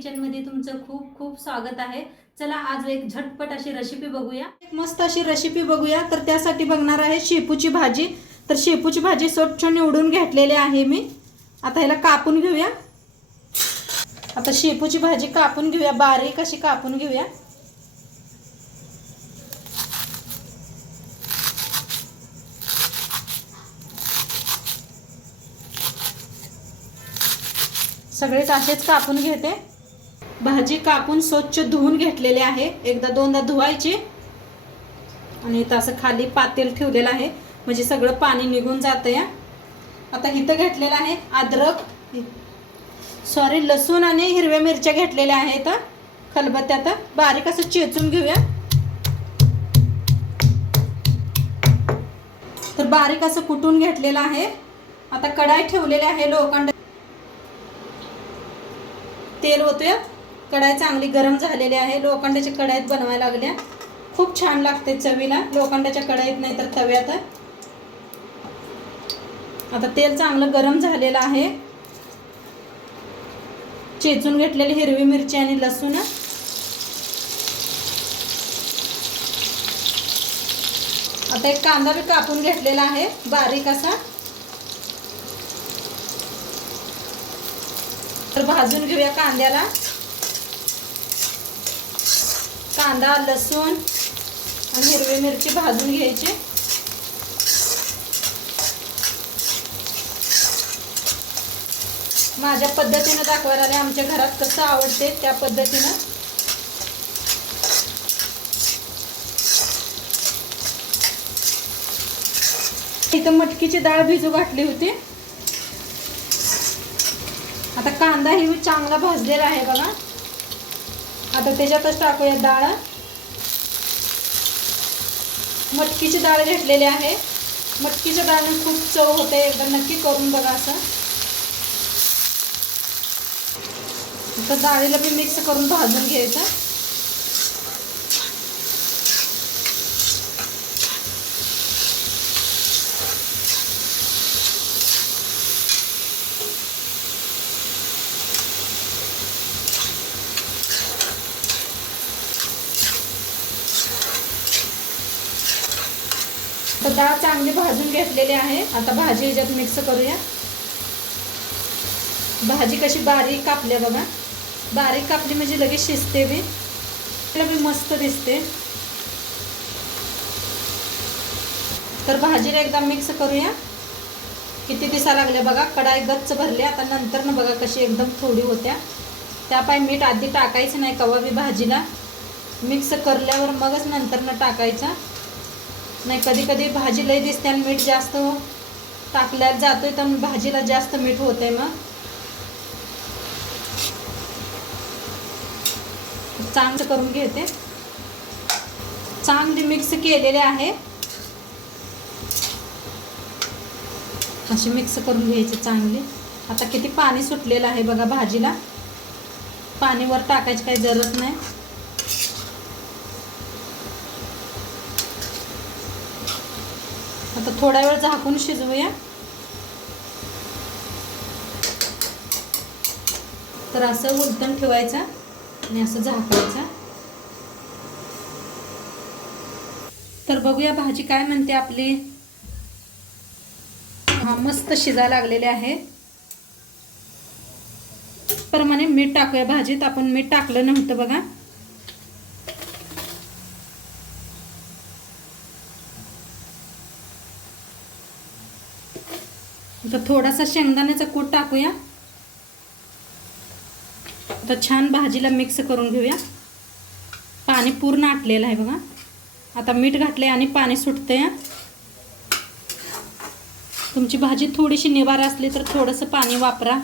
किचनमध्ये तुमचं खूप खूप स्वागत आहे. चला आज एक झटपट अशी रेसिपी बघूया. एक मस्त अशी रेसिपी बघूया. तर त्यासाठी बघणार आहे शेपूची भाजी. तर शेपूची भाजी स्वच्छ निवडून घेतलेली आहे मी. आता ह्याला कापून घेऊया. आता शेपूची भाजी कापून घेऊया. बारीक अशी कापून घेऊया. सगळे असेच कापून घेते. भाजी कापून स्वच्छ धुवून घेतलेले आहे. एकदा दोनदा धुवायची. आणि इथं असं खाली पातेल ठेवलेलं आहे. म्हणजे सगळं पाणी निघून जातं या आता इथं घेतलेलं आहे अद्रक. सॉरी लसूण आणि हिरव्या मिरच्या घेतलेल्या आहेत. खलबत्त्यात. बारीक असं चेचून घेऊया. तर बारीक असं कुटून घेतलेलं आहे. आता कढाई ठेवलेली आहे लोखंड. तेल होतोय कढाई चांगली गरम झालेली आहे. लोखंडाच्या कढाईत बनवायला लागल्या. खूप छान लागते चवीला. लोखंडाच्या कढाईत नाही तर तव्यात आता तेल चांगलं गरम झालेलं आहे. चेचून घेतलेली हिरवी मिरची आणि लसूण. आता एक कांदा बी कापून घेतलेला आहे. बारीक असा. तर भाजून घेऊया कांद्याला. कांदा लसूण आणि हिरवी मिरची भाजून घ्यायची. माझ्या पद्धतीनं दाखवायला आले आमच्या घरात कसं आवडते त्या पद्धतीनं. इथं मटकीची डाळ भिजू घातली होती. आता कांदा ही चांगला भाजलेला आहे बघा. आता त्याच्यातच टाकूया डाळ. मटकीची डाळ घेतलेली आहे. मटकीच्या डाळने खूप चव होते एकदा नक्की करून बघा असं. तर डाळीला बी मिक्स करून भाजून घ्यायचं. तर डाळ चांगली भाजून घेतलेली आहे. आता भाजी ह्याच्यात मिक्स करूया. भाजी कशी बारीक कापल्या बघा. बारीक कापली म्हणजे लगेच शिजते बी. तिला बी मस्त दिसते. तर भाजीला एकदा मिक्स करूया. किती दिसा लागल्या बघा. कढाई गच्च भरली. आता नंतर ना बघा कशी एकदम थोडी होत्या. त्यापाय मीठ आधी टाकायचं नाही कवा बी भाजीला. मिक्स करल्यावर मगच नंतर ना टाकायचं. नाही कधी कधी भाजी लई दिसते आणि मीठ जास्त टाकल्यात जातोय तर भाजीला जास्त मीठ होते मग. चांगलं करून घेते. चांगली मिक्स केलेले आहे. अशी मिक्स करून घ्यायची चांगली. आता किती पाणी सुटलेलं आहे बघा भाजीला. पाणीवर टाकायची काही जरूरत नाही. आता थोडा वेळ झाकून शिजवूया. तर असं उलटून ठेवायचं आणि असं झाकायचं तर बघूया भाजी काय म्हणते आपली. हा मस्त शिजा लागलेले आहे. प्रमाणे मीठ टाकूया. भाजीत आपण मीठ टाकलं नव्हतं बघा. आता थोडासा शेंगदाण्याचा कूट टाकूया. आता छान भाजीला मिक्स करून घेऊया. पाणी पूर्ण आटलेलं आहे बघा. आता मीठ घातले आणि पाणी सुटते तुमची भाजी थोडीशी निवार असली तर थोडंसं पाणी वापरा.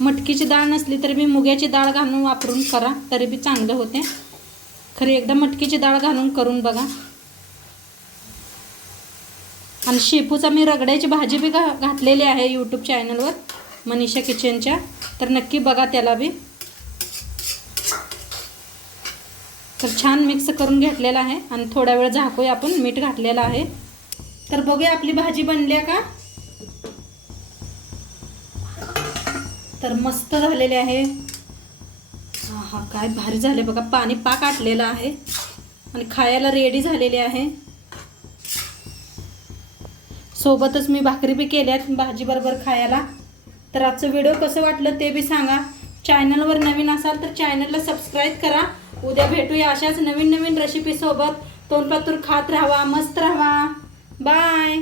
मटकीची डाळ नसली तरी मी मुग्याची डाळ घालून वापरून करा तरी बी चांगलं होते. खरी एकदा मटकीची डाळ घालून करून बघा. आणि शेपूचा मी रगड्याची भाजी बी घा घातलेली आहे यूट्यूब चॅनलवर मनीषा किचनच्या तर नक्की बघा त्याला बी. तर छान मिक्स करून घेतलेला आहे आणि थोडा वेळ झाकूया आपण मीठ घातलेलं आहे. तर बघूया आपली भाजी बनली आहे का? तर मस्त झालेली आहे. हा हा काय भारी झाले बघा. पाणी पाक आटलेलं आहे. आणि खायला रेडी झालेली आहे. सोबतच मी भाकरी बी केल्यात भाजीबरोबर खायला. तर आजचं व्हिडिओ कसं वाटलं ते बी सांगा. चॅनलवर नवीन असाल तर चॅनलला सबस्क्राईब करा. उद्या भेटूया अशाच नवीन नवीन रेसिपीसोबत तोंडपातूर खात राहावा मस्त राहावा. बाय